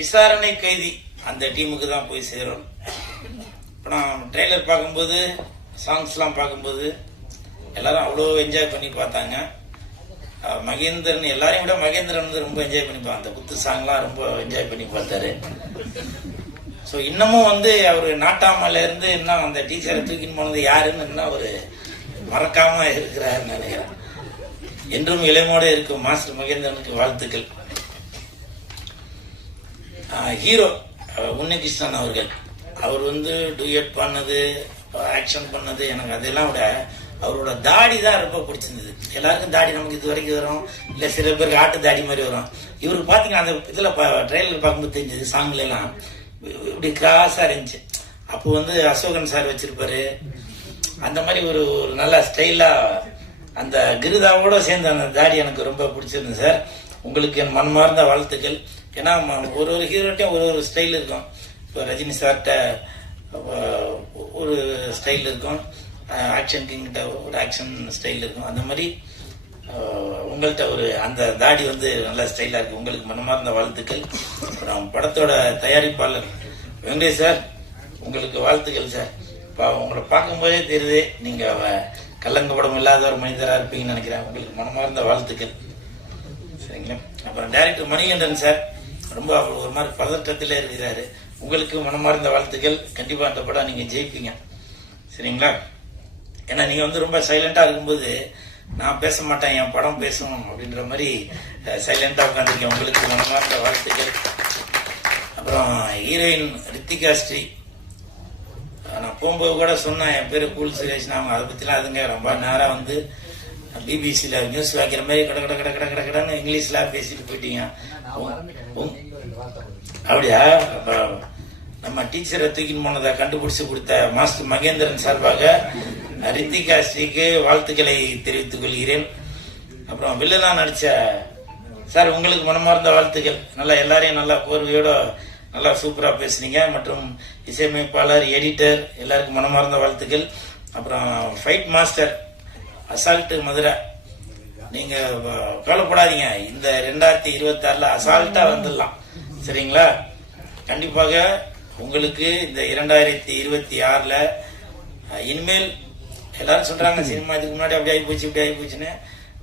விசாரணை கைதி அந்த டீமுக்கு தான் போய் சேரும். இப்போ நான் ட்ரெய்லர் பார்க்கும்போது சாங்ஸ்லாம் பார்க்கும்போது எல்லாரும் அவ்வளோ என்ஜாய் பண்ணி பார்த்தாங்க. மகேந்திரன் எல்லாரையும் விட மகேந்திரன் வந்து ரொம்ப என்ஜாய் பண்ணிப்பான். அந்த குத்து சாங்லாம் ரொம்ப என்ஜாய் பண்ணி பார்த்தாரு. ஸோ இன்னமும் வந்து அவர் நாட்டாமல இருந்து இன்னும் அந்த டீச்சரை தூக்கின்னு போனது யாருன்னு இன்னும் அவர் மறக்காம இருக்கிறாருன்னு நினைக்கிறேன். என்றும் இளமோட இருக்கும் மாஸ்டர் மகேந்திரனுக்கு வாழ்த்துக்கள். ஹீரோ உன்னிகிருஷ்ணன் அவர்கள், அவர் வந்து டூயட் பண்ணது, ஆக்ஷன் பண்ணது, எனக்கு அதெல்லாம் விட அவரோட தாடி தான் ரொம்ப பிடிச்சிருந்தது. எல்லாருக்கும் தாடி நமக்கு இது வரைக்கும் வரும், இல்லை சில பேருக்கு ஆட்டு தாடி மாதிரி வரும். இவருக்கு பார்த்தீங்கன்னா அந்த இதில் ட்ரெயிலர் பார்க்கும்போது தெரிஞ்சது, சாங்ல எல்லாம் இப்படி கிராஸாக இருந்துச்சு. அப்போ வந்து அசோகன் சார் வச்சிருப்பாரு, அந்த மாதிரி ஒரு நல்ல ஸ்டைலாக அந்த கிருதாவோட சேர்ந்த அந்த தாடி எனக்கு ரொம்ப பிடிச்சிருந்தது சார். உங்களுக்கு என் மனமார்ந்த வாழ்த்துக்கள். ஏன்னா ஒரு ஹீரோட்டையும் ஒரு ஸ்டைல் இருக்கும். இப்போ ரஜினி சார்கிட்ட ஒரு ஸ்டைல் இருக்கும், ஆக்ஷன் கிங்கிட்ட ஒரு ஆக்ஷன் ஸ்டைல் இருக்கும். அந்த மாதிரி உங்கள்கிட்ட ஒரு அந்த தாடி வந்து நல்ல ஸ்டைலாக இருக்கு. உங்களுக்கு மனமார்ந்த வாழ்த்துக்கள். அப்புறம் படத்தோட தயாரிப்பாளர் வெங்கடேஷ் சார், உங்களுக்கு வாழ்த்துக்கள் சார். இப்போ உங்களை பார்க்கும்போதே தெரியுது நீங்கள் கல்லங்கப்படம் இல்லாத ஒரு மனிதராக இருப்பீங்கன்னு நினைக்கிறேன். உங்களுக்கு மனமார்ந்த வாழ்த்துக்கள். சரிங்களா? அப்புறம் டைரக்டர் மணிகண்டன் சார் ரொம்ப ஒரு மாதிரி பதட்டத்தில் இருக்கிறாரு. உங்களுக்கு மனமார்ந்த வாழ்த்துக்கள். கண்டிப்பாக அந்த படம் நீங்கள் ஜெயிப்பீங்க. சரிங்களா? ஏன்னா நீங்கள் வந்து ரொம்ப சைலண்டாக இருக்கும்போது நான் பேச மாட்டேன், என் படம் பேசும் அப்படின்ற மாதிரி சைலண்டாக உட்காந்துருக்கேன். உங்களுக்கு மனமார்ந்த வாழ்த்துக்கள். அப்புறம் ஹீரோயின் ரித்திகா ஸ்ரீ, நான் போகும்போது கூட சொன்னேன் என் பேர் கூல் சுரேஷ். நாம அதை பற்றிலாம் அதுங்க ரொம்ப நேரம் வந்து பிபிசியில் நியூஸ் வைக்கிற மாதிரி கட கட கட கட கட கடன்னு இங்கிலீஷில் பேசிட்டு போயிட்டீங்க. அப்படியா? அப்போ நம்ம டீச்சரை தூக்கின்னு போனதை கண்டுபிடிச்சு கொடுத்த மாஸ்டர் மகேந்திரன் சார்பாக ரித்திகா ஸ்ரீக்கு வாழ்த்துக்களை தெரிவித்துக் கொள்கிறேன். அப்புறம் வில்லனா நடிச்ச சார், உங்களுக்கு மனமார்ந்த வாழ்த்துக்கள். நல்லா எல்லாரையும் நல்லா கோர்வையோட நல்லா சூப்பராக பேசுனீங்க. மற்றும் இசையமைப்பாளர், எடிட்டர் எல்லாருக்கும் மனமார்ந்த வாழ்த்துக்கள். அப்புறம் ஃபைட் மாஸ்டர் அசால்ட்டு மதுரை, நீங்க கவலைப்படாதீங்க, இந்த 2026 அசால்ட்டா வந்துடலாம். சரிங்களா? கண்டிப்பாக உங்களுக்கு இந்த 2026 இனிமேல் எல்லாரும் சொல்றாங்க சினிமா இதுக்கு முன்னாடி அப்படி ஆகி போச்சு இப்படி ஆகி போச்சுன்னு.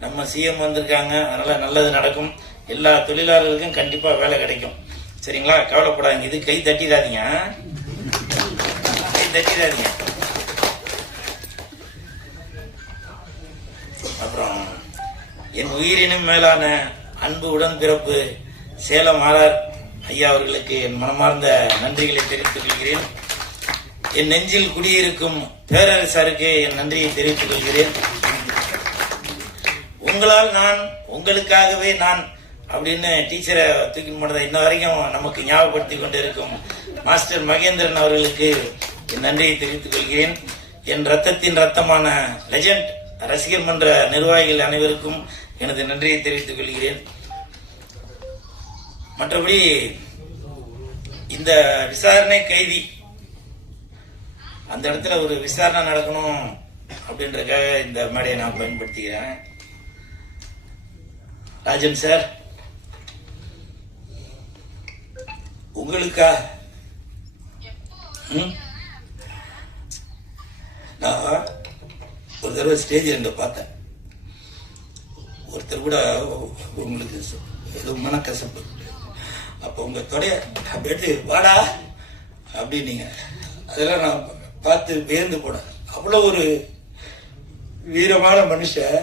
நம்ம சிஎம் வந்திருக்காங்க, அதனால நல்லது நடக்கும். எல்லா தொழிலாளர்களுக்கும் கண்டிப்பா வேலை கிடைக்கும். சரிங்களா? கவலைப்படாதீங்க. இது கை தட்டிடாதீங்க, கை தட்டிடாதீங்க. அப்புறம் என் உயிரினும் மேலான அன்பு உடன்பிறப்பு சேலம் ஆர் ஐயா அவர்களுக்கு என் மனமார்ந்த நன்றிகளை தெரிவித்துக் கொள்கிறேன். என் நெஞ்சில் குடியிருக்கும் பேரரசருக்கு என் நன்றியை தெரிவித்துக் கொள்கிறேன். உங்களால் நான், உங்களுக்காகவே நான் அப்படின்னு டீச்சரை தூக்கி போனதை இன்ன வரைக்கும் நமக்கு ஞாபகப்படுத்தி கொண்டிருக்கும் மாஸ்டர் மகேந்திரன் அவர்களுக்கு என் நன்றியை தெரிவித்துக் கொள்கிறேன். என் ரத்தத்தின் ரத்தமான லெஜண்ட் ரசிகர் மன்ற நிர்வாகிகள் அனைவருக்கும் எனது நன்றியை தெரிவித்துக் கொள்கிறேன். மற்றபடி இந்த விசாரணை கைதி அந்த இடத்துல ஒரு விசாரணை நடக்கணும் அப்படின்றதுக்காக இந்த மேடையை நான் பயன்படுத்திக்கிறேன். ராஜன் சார், உங்களுக்கா நான் ஒரு தடவை ஸ்டேஜ் ரெண்டு பார்த்தேன். ஒருத்தர் கூட உங்களுக்கு ஏதோ மனக்கசப்பு, அப்போ உங்க தொடைய எடுத்து வாடா அப்படின்னீங்க. அதெல்லாம் நான் பார்த்து வியந்து போனேன். அவ்வளோ ஒரு வீரமான மனுஷன்.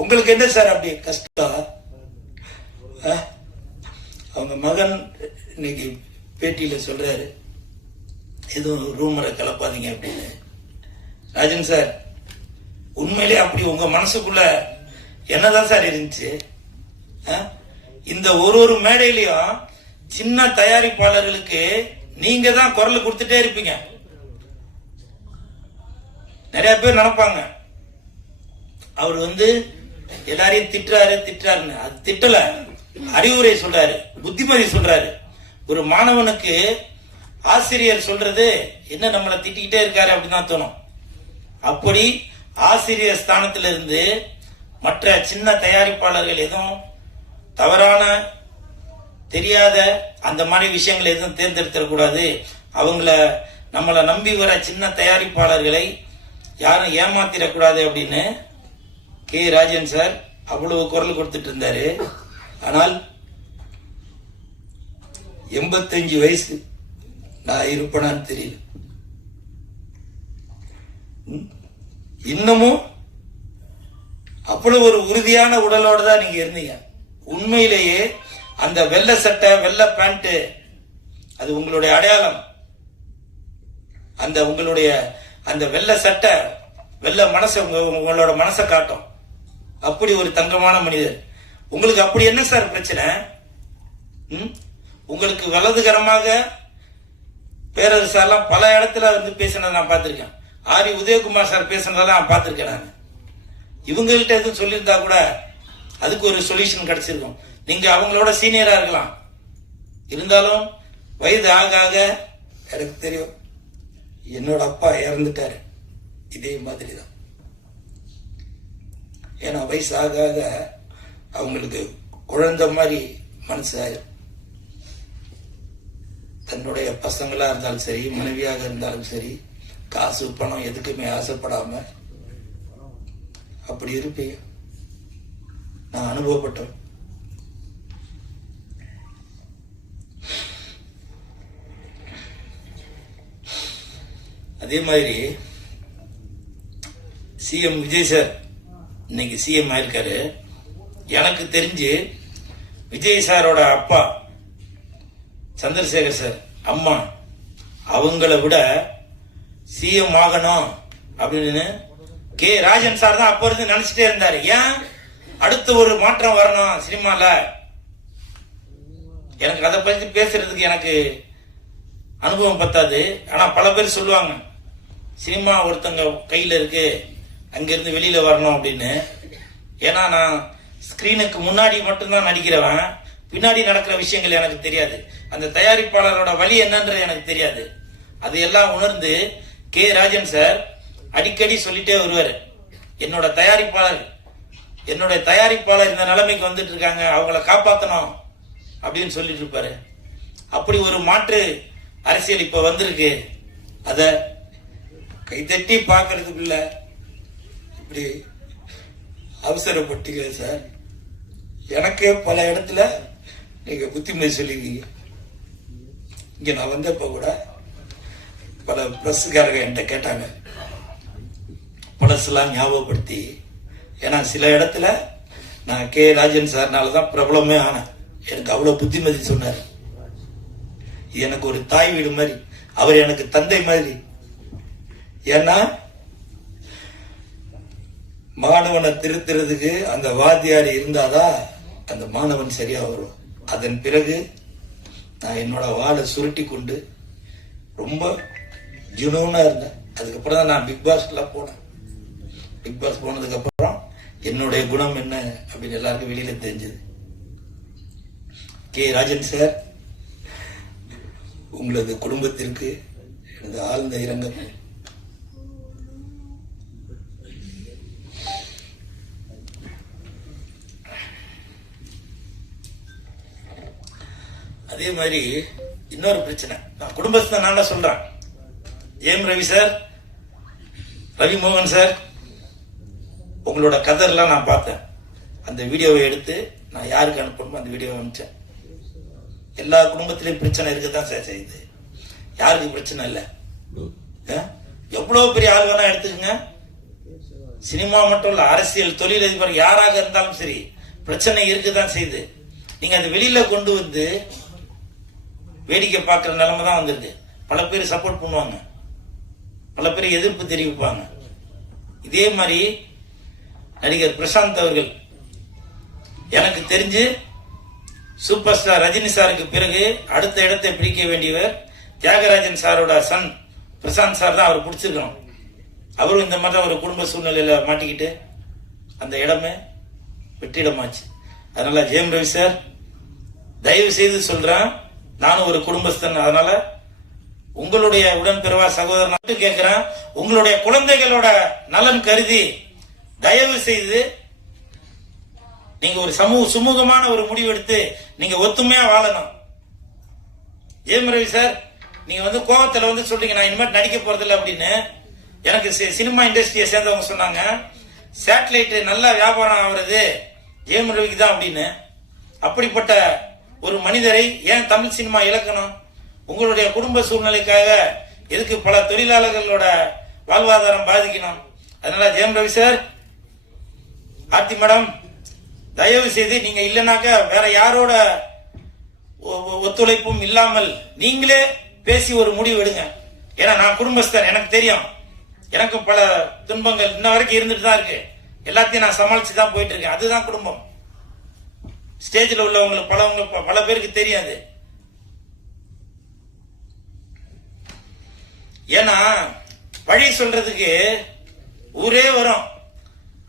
உங்களுக்கு என்ன சார் அப்படி கஷ்டம்? அவங்க மகன் இன்னைக்கு பேட்டியில சொல்றாரு, எதுவும் ரூமரை கலப்பாதீங்க அப்படின்னு. ராஜன் சார், உண்மையிலே அப்படி உங்க மனசுக்குள்ள என்னதான் சார் இருந்துச்சு? இந்த ஒரு மேடையிலையும் சின்ன தயாரிப்பாளர்களுக்கு நீங்க தான் குரல் கொடுத்துட்டே இருப்பீங்க. நிறைய பேர் நினைப்பாங்க அவர் வந்து எல்லாரையும் திட்டுறாருன்னு. அது திட்டல, அறிவுரை சொல்றாரு, புத்திமதி சொல்றாரு. ஒரு மாணவனுக்கு ஆசிரியர் சொல்றது என்ன, நம்மளை திட்டிக்கிட்டே இருக்காரு அப்படின்னு தான் தோணும். அப்படி ஆசிரியர் ஸ்தானத்திலிருந்து மற்ற சின்ன தயாரிப்பாளர்கள் எதுவும் தவறான தெரியாத அந்த மாதிரி விஷயங்களை எதுவும் தேர்ந்தெடுத்துடக்கூடாது. அவங்கள நம்மளை நம்பி வர சின்ன தயாரிப்பாளர்களை யாரும் ஏமாத்திடக்கூடாது அப்படின்னு கே ராஜன் சார் அவ்வளவு குரல் கொடுத்துட்டு இருந்தாரு. ஆனால் 85 வயசு நான் இருப்பேனான்னு தெரியல. இன்னமும் அவ்வளவு ஒரு உறுதியான உடலோடு தான் நீங்க இருந்தீங்க. உண்மையிலேயே அந்த வெள்ளை சட்டை வெள்ளை பேண்ட் அது உங்களுடைய அடையாளம். அந்த உங்களுடைய அந்த வெள்ளை சட்டை வெள்ளை மனசை உங்களோட மனசை காட்டும். அப்படி ஒரு தங்கமான மனிதர். உங்களுக்கு அப்படி என்ன சார் பிரச்சனை? உங்களுக்கு வலதுகரமாக பேரரசெல்லாம் பல இடத்துல வந்து பேசினதை நான் பார்த்திருக்கேன். ஆரி உதயகுமார் சார் பேசினதெல்லாம் நான் பார்த்திருக்கேன். நான் இவங்கள்ட்ட எதுவும் சொல்லியிருந்தா கூட அதுக்கு ஒரு சொல்யூஷன் கிடைச்சிருக்கும். நீங்க அவங்களோட சீனியரா இருக்கலாம். இருந்தாலும் வயது ஆக ஆக எனக்கு தெரியும், என்னோட அப்பா இறந்துட்டாரு இதே மாதிரி தான். ஏன்னா வயசு ஆக ஆக அவங்களுக்கு குழந்தை மாதிரி மனசாயிரும். தன்னுடைய பசங்களா இருந்தாலும் சரி, மனைவியாக இருந்தாலும் சரி, காசு பணம் எதுக்குமே ஆசைப்படாம அப்படி இருப்பீங்க. நான் அனுபவப்பட்டேன். அதே மாதிரி சிஎம் விஜய் சார் இன்னைக்கு சிஎம் ஆயிருக்காரு. எனக்கு தெரிஞ்சு விஜய் சாரோட அப்பா சந்திரசேகர் சார் அம்மா அவங்கள விட சிஎம் ஆகணும் அப்படின்னு கே ராஜன் சார் தான் அப்ப இருந்து நினைச்சிட்டே இருந்தாரு. ஏன் அடுத்த ஒரு மாற்றம் வரணும் சினிமால. எனக்கு அதை பத்தி பேசுறதுக்கு எனக்கு அனுபவம் பத்தாது. ஆனா பல பேர் சொல்லுவாங்க சினிமா ஒருத்தங்க கையில இருக்கு, அங்கிருந்து வெளியில வரணும் அப்படின்னு. ஏன்னா நான் ஸ்கிரீனுக்கு முன்னாடி மட்டும்தான் நடிக்கிறவன். பின்னாடி நடக்கிற விஷயங்கள் எனக்கு தெரியாது. அந்த தயாரிப்பாளரோட வழி என்னன்றது எனக்கு தெரியாது. அதையெல்லாம் உணர்ந்து கே ராஜன் சார் அடிக்கடி சொல்லிட்டே வருவாரு, என்னுடைய தயாரிப்பாளர் இந்த நிலைமைக்கு வந்துட்டு இருக்காங்க, அவங்கள காப்பாற்றணும் அப்படின்னு சொல்லிட்டு இருப்பாரு. அப்படி ஒரு மாற்று அரசியல் இப்ப வந்திருக்கு. அத கைதட்டி பார்க்கறதுக்குள்ள இப்படி அவசரப்பட்டீங்க சார். எனக்கே பல இடத்துல நீங்க புத்திமதி சொல்லிருக்கீங்க. இங்க நான் வந்தப்ப கூட பல பிரஸ்காரங்க என்கிட்ட கேட்டாங்க, பழசெல்லாம் ஞாபகப்படுத்தி. ஏன்னா சில இடத்துல நான் கே ராஜன் சார்னாலதான் பிரபலமே ஆனேன். எனக்கு அவ்வளவு புத்திமதி சொன்னார். எனக்கு ஒரு தாய் வீடு மாதிரி, அவர் எனக்கு தந்தை மாதிரி. ஏன்னா மாணவனை திருத்துறதுக்கு அந்த வாத்தியார் இருந்தாதான் அந்த மாணவன் சரியா வரும். அதன் பிறகு நான் என்னோட வாளை சுருட்டி கொண்டு ரொம்ப ஜுனூனா இருந்தேன். அதுக்கப்புறம் தான் நான் பிக் பாஸ்ல போனேன். பிக் பாஸ் போனதுக்கு அப்புறம் என்னுடைய குணம் என்ன அப்படின்னு எல்லாருக்கும் வெளியில தெரிஞ்சது. கே ராஜன் சார், உங்களது குடும்பத்திற்கு எனது ஆழ்ந்த இரங்கல். அதே மாதிரி இன்னொரு பிரச்சனை, நான் குடும்பத்தை நான் தான் சொல்றேன். ஜெயம் ரவி சார், ரவி மோகன் சார், உங்களோட கதர்லாம் நான் பார்த்தேன். அந்த வீடியோவை எடுத்து நான் யாருக்கு அனுப்பணுமோ அந்த வீடியோவை அனுப்பிச்சேன். எல்லா குடும்பத்திலையும் பிரச்சனை இருக்கதான் சார் செய்யுது. யாருக்கு பிரச்சனை இல்லை? எவ்வளவு பெரிய ஆள் வேணா எடுத்துக்கங்க. சினிமா மட்டும் இல்ல, அரசியல், தொழிலதிபர் யாராக இருந்தாலும் சரி, பிரச்சனை இருக்குதான் செய்யுது. நீங்க அதை வெளியில கொண்டு வந்து வேடிக்கை பார்க்கிற நிலைமை தான் வந்திருக்கு. பல பேர் சப்போர்ட் பண்ணுவாங்க, பல பேர் எதிர்ப்பு தெரிவிப்பாங்க. இதே மாதிரி நடிகர் பிரசாந்த் அவர்கள், எனக்கு தெரிஞ்சு சூப்பர் ஸ்டார் ரஜினி சாருக்கு பிறகு அடுத்த இடத்தை பிடிக்க வேண்டியவர் தியாகராஜன் சாரோட சன் பிரசாந்த் சார் தான். அவர் பிடிச்சிருக்கணும். அவரும் இந்த மாதிரி ஒரு குடும்ப சூழ்நிலையில மாட்டிக்கிட்டு அந்த இடமே வெற்றிடமாச்சு. அதனால ஜெயம் ரவி சார், தயவு செய்து சொல்றேன், நானும் ஒரு குடும்பஸ்தன். அதனால உங்களுடைய உடன்பிறவா சகோதரன் கேட்கிறேன், உங்களுடைய குழந்தைகளோட நலன் கருதி தயவு செய்து நீங்க ஒரு சுமூகமான ஒரு முடிவு எடுத்து நீங்க ஒத்துமையா வாழணும். ஜெயம் ரவி சார், நீங்க வந்து கோவத்துல வந்து சொல்றீங்க நான் இனிமேல் நடிக்க போறதில்லை அப்படின்னு. எனக்கு சினிமா இண்டஸ்ட்ரியை சேர்ந்தவங்க சொன்னாங்க, சேட்டலைட் நல்லா வியாபாரம் ஆகுறது ஜெயம் ரவிக்கு தான் அப்படின்னு. அப்படிப்பட்ட ஒரு மனிதரை ஏன் தமிழ் சினிமா இழக்கணும்? உங்களுடைய குடும்ப சூழ்நிலைக்காக எதுக்கு பல தொழிலாளர்களோட வாழ்வாதாரம் பாதிக்கணும்? அதனால ஜெயம் ரவி சார், ஆர்த்தி மேடம், தயவு செய்து நீங்க இல்லைனாக்க வேற யாரோட ஒத்துழைப்பும் இல்லாமல் நீங்களே பேசி ஒரு முடிவு எடுங்க. ஏன்னா நான் குடும்பஸ்தர், எனக்கு தெரியும், எனக்கு பல துன்பங்கள் இன்ன வரைக்கும் இருந்துட்டு தான் இருக்கு. எல்லாத்தையும் நான் சமாளிச்சு தான் போயிட்டு இருக்கேன். அதுதான் குடும்பம். ஸ்டேஜில் உள்ளவங்களுக்கு பல பேருக்கு தெரியாது. ஏன்னா வழி சொல்றதுக்கு ஊரே வரும்,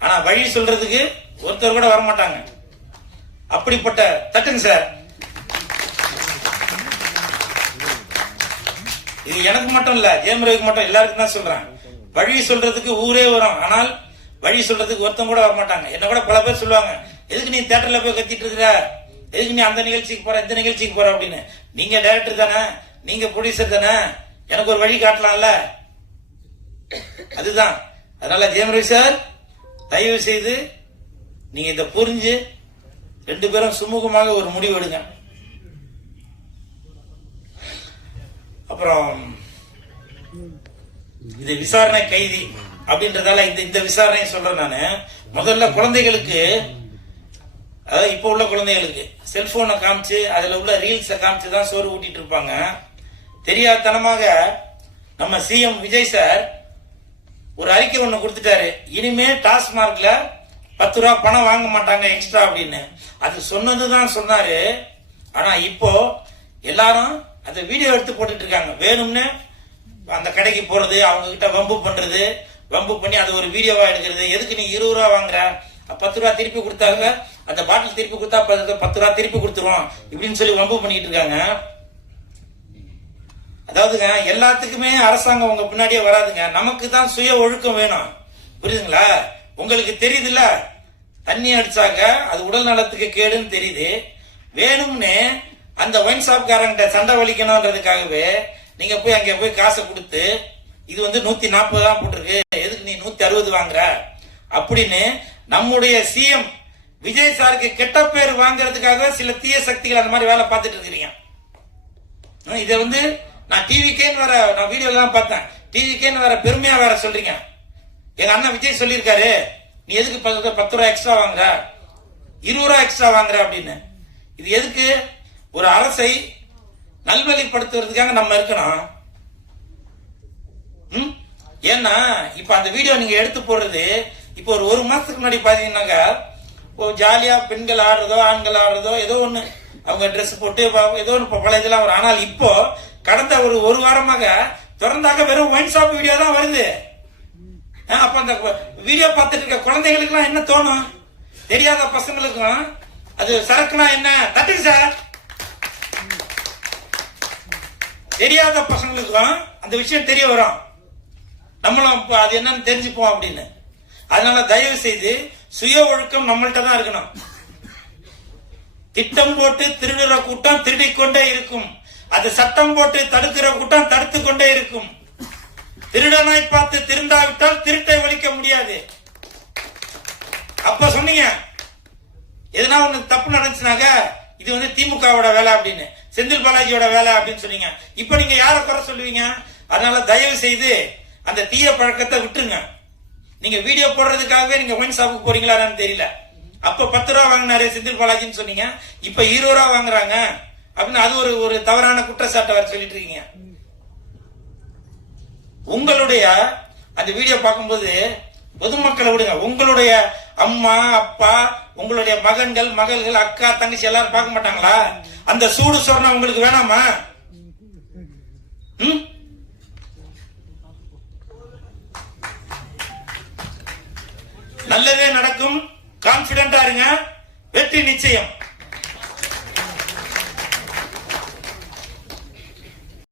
ஆனா வழி சொல்றதுக்கு ஒருத்தர் கூட வரமாட்டாங்க. அப்படிப்பட்ட தட்டுங்க சார். இது எனக்கு மட்டும் இல்ல, ஜெயம் ரவிக்கு மட்டும், எல்லாருக்கும் தான் சொல்றேன். வழி சொல்றதுக்கு ஊரே வரும், ஆனால் வழி சொல்றதுக்கு ஒருத்தம் கூட வரமாட்டாங்க. என்ன கூட பல பேர் சொல்லுவாங்க, எதுக்கு நீ தியேட்டர்ல போய் கத்திட்டு இருக்கிற, எதுக்கு நீ அந்த நிகழ்ச்சிக்கு போற இந்த நிகழ்ச்சிக்கு போற அப்படின்னு. நீங்க டைரக்டர் தானே, நீங்க ப்ரொடியூசர் தானே, எனக்கு ஒரு வழி காட்டலாம்ல. அதுதான். அதனால ஜெயம் ரவி சார், தயவு செய்து நீங்க இதை புரிஞ்சு 2 பேரும் சுமூகமாக ஒரு முடிவு எடுங்க. அப்புறம் இது விசாரணை கைதி அப்படின்றதால இந்த விசாரணை சொல்றேன் நானு. முதல்ல குழந்தைகளுக்கு, அதாவது இப்ப உள்ள குழந்தைகளுக்கு செல்போனை காமிச்சு அதுல உள்ள ரீல்ஸை காமிச்சு தான் சோறு ஊட்டிட்டு இருப்பாங்க. தெரியாதனமாக நம்ம சிஎம் விஜய் சார் ஒரு அறிக்கை ஒண்ணு கொடுத்துட்டாரு, இனிமே டாஸ்மார்க்ல 10 ரூபா பணம் வாங்க மாட்டாங்க எக்ஸ்ட்ரா அப்படின்னு. அது சொன்னதுதான் சொன்னாரு. ஆனா இப்போ எல்லாரும் அந்த வீடியோ எடுத்து போட்டுட்டு இருக்காங்க. வேணும்னு அந்த கடைக்கு போறது, அவங்க கிட்ட வம்பு பண்றது, வம்பு பண்ணி அது ஒரு வீடியோவா எடுக்கிறது. எதுக்கு நீ 20 ரூபா வாங்குற, 10 ரூபா திருப்பி கொடுத்தாங்க, அந்த பாட்டில் திருப்பி கொடுத்தா 10 ரூபா திருப்பி கொடுத்துருவோம் இப்படின்னு சொல்லி வம்பு பண்ணிட்டு இருக்காங்க. அதாவதுங்க, எல்லாத்துக்குமே அரசாங்கம் உங்க பின்னாடியே வராதுங்க. நமக்கு தான் சுய ஒழுக்கம் வேணும். புரியுதுங்களா? உங்களுக்கு தெரியுதுல்ல, தண்ணி அடிச்சாக்க அது உடல் நலத்துக்கு கேடுன்னு தெரியுது. வேணும்னு அந்த ஒயின் ஷாப்காரங்கிட்ட சண்டை வலிக்கணும்ன்றதுக்காகவே நீங்க போய் அங்க போய் காசை கொடுத்து, இது வந்து 140 தான் போட்டிருக்கு, எதுக்கு நீ 160 வாங்குற அப்படின்னு நம்முடைய சிஎம் விஜய் சாருக்கு கெட்ட பேர் வாங்குறதுக்காக சில தீய சக்திகள் அந்த மாதிரி வேலை பார்த்துட்டு இருக்கிறீங்க. இதை வந்து நான் டிவிக்கேன்னு வேற, நான் வீடியோல தான் பார்த்தேன், டிவிக்கேன்னு வேற பெருமையா வேற சொல்றீங்க. எங்க அண்ணன் விஜய் சொல்லியிருக்காரு, நீ எதுக்கு 10 ரூபா எக்ஸ்ட்ரா வாங்குற, 20 ரூபா எக்ஸ்ட்ரா வாங்குற அப்படின்னு. இது எதுக்கு? ஒரு அரசை நல்வழிப்படுத்துவதற்காக நம்ம இருக்கணும். ஏன்னா இப்ப அந்த வீடியோ நீங்க எடுத்து போடுறது, இப்போ ஒரு மாசத்துக்கு முன்னாடி பாத்தீங்கன்னாக்க ஜாலியா பெண்கள் ஆடுறதோ ஆண்கள் ஆடுறதோ ஏதோ ஒண்ணு, அவங்க ட்ரெஸ் போட்டு ஏதோ ஒன்று பல இதெல்லாம் வரும். ஆனால் இப்போ கடந்த ஒரு வாரமாக திறந்தாக வெறும் ஒயின் ஷாப் வீடியோ தான் வருது. அப்ப அந்த வீடியோ பார்த்துட்டு இருக்க குழந்தைகளுக்கு எல்லாம் என்ன தோணும்? தெரியாத பசங்களுக்கும் அது சரக்குனா என்ன, தட்டுங்க சார், தெரியாத பசங்களுக்கும் அந்த விஷயம் தெரிய வரும். நம்மளும் அது என்னன்னு தெரிஞ்சுப்போம் அப்படின்னு. அதனால தயவு செய்து சுய ஒழுக்கம் நம்மள்கிட்ட தான் இருக்கணும். திட்டம் போட்டு திருடுற கூட்டம் திருடிக்கொண்டே இருக்கும், அது சட்டம் போட்டு தடுக்கிற கூட்டம் தடுத்து கொண்டே இருக்கும். திருடனாய் பார்த்து திருந்தாவிட்டால் திருட்டை ஒழிக்க முடியாது. அப்ப சொன்னீங்க எதனா ஒண்ணு தப்பு நடந்துச்சுனாக்க இது வந்து திமுகவோட வேலை அப்படின்னு, செந்தில் பாலாஜியோட வேலை அப்படின்னு சொன்னீங்க. இப்ப நீங்க யாரை குறை சொல்லுவீங்க? அதனால தயவு செய்து அந்த தீய பழக்கத்தை விட்டுருங்க. நீங்க வீடியோ போடுறதுக்காகவே நீங்க ஒயின் ஷாப்புக்கு போறீங்களான்னு தெரியல. அப்ப 10 ரூபா வாங்கினாரு செந்தில் பாலாஜின்னு சொன்னீங்க, இப்ப 20 ரூபா வாங்குறாங்க அப்படின்னு அது ஒரு தவறான குற்றச்சாட்டை வர சொல்லிட்டு இருக்கீங்க. உங்களுடைய அந்த வீடியோ பார்க்கும்போது பொதுமக்களை விடுங்க, உங்களுடைய அம்மா அப்பா, உங்களுடைய மகன்கள் மகள்கள் அக்கா தங்கச்சி எல்லாரும் பார்க்க மாட்டாங்களா? அந்த சூடு சொரணம் உங்களுக்கு வேணாமா? நல்லதே நடக்கும், கான்பிடண்டா இருங்க, வெற்றி நிச்சயம்.